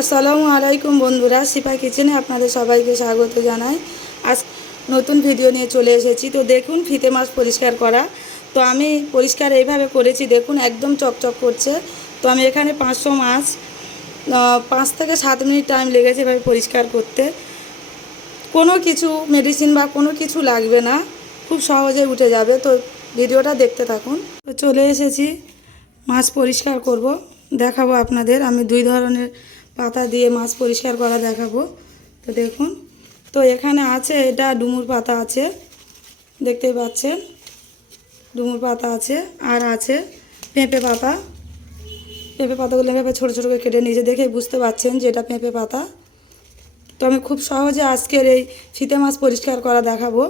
আসসালামু আলাইকুম বন্ধুরা, সিপা কিচেনে আপনাদের সবাইকে স্বাগত জানাই। আজ নতুন ভিডিও নিয়ে চলে এসেছি। তো দেখুন, ফিতে মাছ পরিষ্কার করা। তো আমি পরিষ্কার এইভাবে করেছি, দেখুন একদম চকচক করছে। তো আমি এখানে 500 মাছ 5 থেকে 7 মিনিট টাইম লেগেছে এভাবে পরিষ্কার করতে। কোনো কিছু মেডিসিন বা কোনো কিছু লাগবে না, খুব সহজে উঠে যাবে। তো ভিডিওটা দেখতে থাকুন। তো চলে এসেছি, মাছ পরিষ্কার করব, দেখাবো আপনাদের। আমি 2 ধরনের পাতা দিয়ে মাছ পরিষ্কার করা দেখাবো। তো দেখুন, তো এখানে আছে, এটা ডুমুর পাতা আছে, দেখতেই পাচ্ছেন ডুমুর পাতা আছে। আর আছে পেঁপে পাতা। পেঁপে পাতাগুলো এভাবে ছোটো ছোটো করে কেটে নিজে দেখেই বুঝতে পারছেন যে এটা পেঁপে পাতা। তো আমি খুব সহজে আজকের এই ফিতে মাছ পরিষ্কার করা দেখাবো।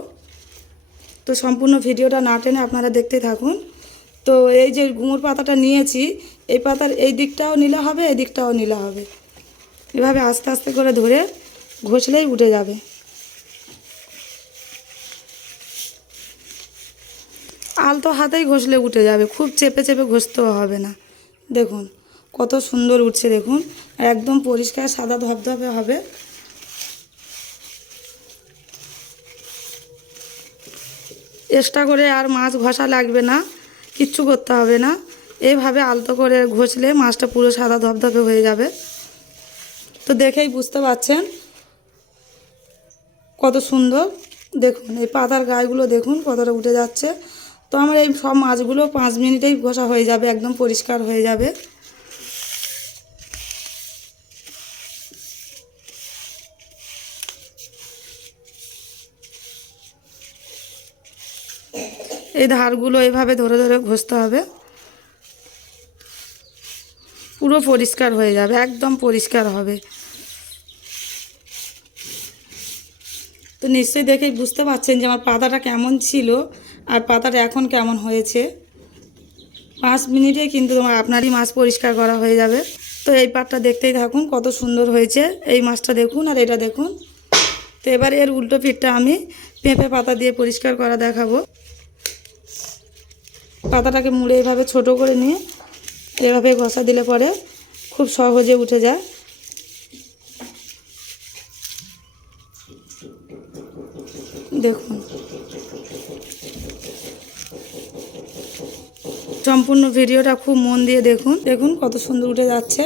তো সম্পূর্ণ ভিডিওটা না টেনে আপনারা দেখতে থাকুন। তো এই যে গুমুর পাতাটা নিয়েছি, এই পাতার এই দিকটাও নিলে হবে, এই দিকটাও নিলে হবে। এভাবে আস্তে আস্তে করে ধরে ঘষলেই উঠে যাবে। আলতো হাতেই ঘষলে উঠে যাবে, খুব চেপে চেপে ঘষতেও হবে না। দেখুন কত সুন্দর উঠছে, দেখুন একদম পরিষ্কার সাদা ধবধবে হবে। এক্সট্রা করে আর মাছ ঘষা লাগবে না, কিচ্ছু করতে হবে না। এইভাবে আলতো করে ঘষলে মাছটা পুরো সাদা ধবধবে হয়ে যাবে। তো দেখেই বুঝতে পারছেন কত সুন্দর। দেখুন এই পাতার গায়েগুলো দেখুন কতটা উঠে যাচ্ছে। তো আমার এই সব মাছগুলো 5 মিনিটেই ঘষা হয়ে যাবে, একদম পরিষ্কার হয়ে যাবে। এই ধারগুলো এভাবে ধরে ধরে ঘষতে হবে, পুরো পরিষ্কার হয়ে যাবে, একদম পরিষ্কার হবে। তো নিশ্চয়ই দেখেই বুঝতে পারছেন যে আমার পাতাটা কেমন ছিল আর পাতাটা এখন কেমন হয়েছে। 5 মিনিটে কিন্তু আপনারই মাছ পরিষ্কার করা হয়ে যাবে। তো এই পাটটা দেখতেই থাকুন কত সুন্দর হয়েছে। এই মাছটা দেখুন আর এটা দেখুন। তো এবার এর উল্টো পিঠটা আমি পেঁপে পাতা দিয়ে পরিষ্কার করা দেখাবো। পাতাটাকে মুড়ে এভাবে ছোট করে নিয়ে এভাবে ঘষা দিলে পরে খুব সহজে উঠে যায়। দেখুন সম্পূর্ণ ভিডিওটা খুব মন দিয়ে দেখুন, দেখুন কত সুন্দর উঠে যাচ্ছে।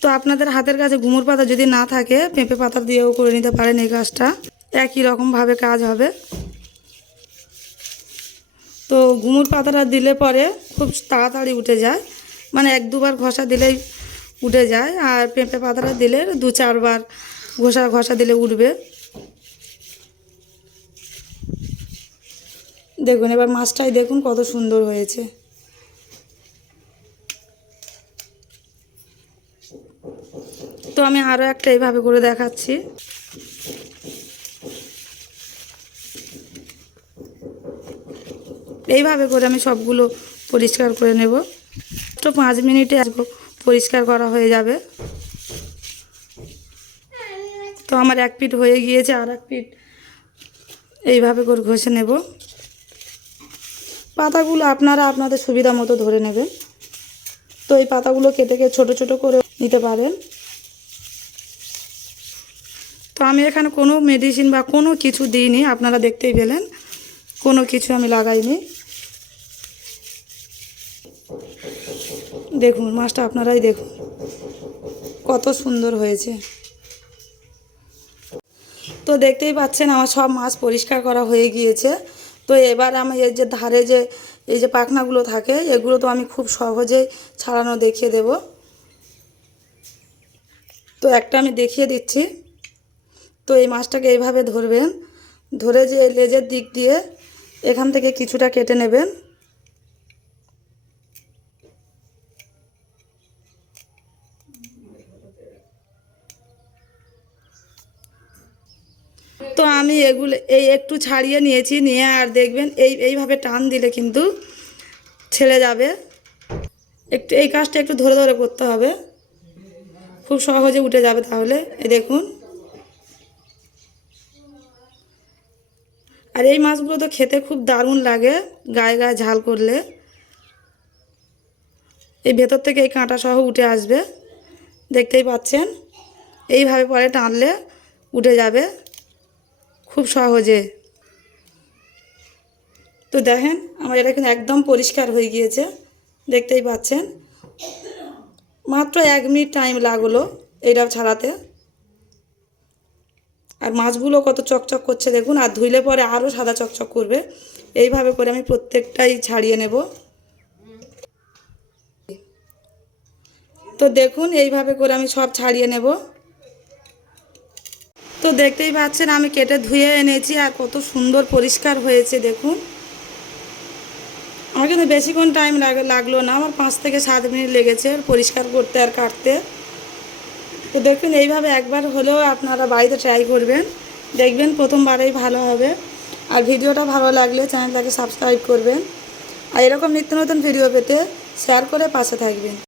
তো আপনাদের হাতের কাছে ঘুমুর পাতা যদি না থাকে, পেঁপে পাতা দিয়েও করে নিতে পারেন এই কাজটা, একই রকমভাবে কাজ হবে। তো ঘুমুর পাতাটা দিলে পরে খুব তাড়াতাড়ি উঠে যায়, মানে 1-2 বার ঘষা দিলেই উঠে যায়। আর পেঁপে পাতাটা দিলে 2-4 বার ঘষা দিলে উঠবে। দেখুন এবার মাছটাই দেখুন কত সুন্দর হয়েছে। তো আমি আরও একটা এইভাবে করে দেখাচ্ছি। এইভাবে করে আমি সবগুলো পরিষ্কার করে নেব। তো 5 মিনিটে পরিষ্কার করা হয়ে যাবে। তো আমার এক পিঠ হয়ে গিয়েছে, আর এক পিঠ এইভাবে করে ঘষে নেব। পাতাগুলো আপনারা আপনাদের সুবিধা মতো ধরে নেবেন। তো এই পাতাগুলো কেটে কেটে ছোটো ছোটো করে নিতে পারেন। তো আমি এখানে কোনো মেডিসিন বা কোনো কিছু দিইনি, আপনারা দেখতেই পেলেন কোনো কিছু আমি লাগাইনি। দেখুন মাছটা আপনারাই দেখুন কত সুন্দর হয়েছে। তো দেখতেই পাচ্ছেন আমার সব মাছ পরিষ্কার করা হয়ে গিয়েছে। তো এবার আমি এই যে ধারে যে এই যে পাখনাগুলো থাকে, এগুলো তো আমি খুব সহজেই ছাড়ানো দেখিয়ে দেব। তো একটা আমি দেখিয়ে দিচ্ছি। তো এই মাছটাকে এইভাবে ধরবেন, ধরে যে লেজের দিক দিয়ে এখান থেকে কিছুটা কেটে নেবেন। তো আমি এগুলো এই একটু ছাড়িয়ে নিয়েছি, নিয়ে আর দেখবেন এইভাবে টান দিলে কিন্তু ছেড়ে যাবে। একটু এই কাজটা একটু ধরে ধরে করতে হবে, খুব সহজে উঠে যাবে তাহলে। এই দেখুন। আর এই মাছগুলো তো খেতে খুব দারুণ লাগে, গায়ে গায়ে ঝাল করলে। এই ভেতর থেকে এই কাঁটা সহ উঠে আসবে। দেখতেই পাচ্ছেন, এইভাবে পরে টানলে উঠে যাবে খুব সহজে। তো দেখেন আমার এটা কিন্তু একদম পরিষ্কার হয়ে গিয়েছে, দেখতেই পাচ্ছেন। মাত্র 1 মিনিট টাইম লাগলো এটা ছাড়াতে। আর মাছগুলো কত চকচক করছে দেখুন, আর ধুইলে পরে আরও সাদা চকচক করবে। এইভাবে করে আমি প্রত্যেকটাই ছাড়িয়ে নেব। তো দেখুন এইভাবে করে আমি সব ছাড়িয়ে নেব। তো দেখতেই পাচ্ছেন আমি কেটে ধুয়ে এনেছি, আর কত সুন্দর পরিষ্কার হয়েছে দেখুন। আমার কিন্তু বেশিক্ষণ টাইম লাগলো না, আমার 5 থেকে 7 মিনিট লেগেছে পরিষ্কার করতে আর কাটতে। তো দেখুন এইভাবে একবার হলেও আপনারা বাড়িতে ট্রাই করবেন, দেখবেন প্রথমবারেই ভালো হবে। আর ভিডিওটা ভালো লাগলে চ্যানেলটাকে সাবস্ক্রাইব করবেন, আর এরকম নিত্য নতুন ভিডিও পেতে শেয়ার করে পাশে থাকবেন।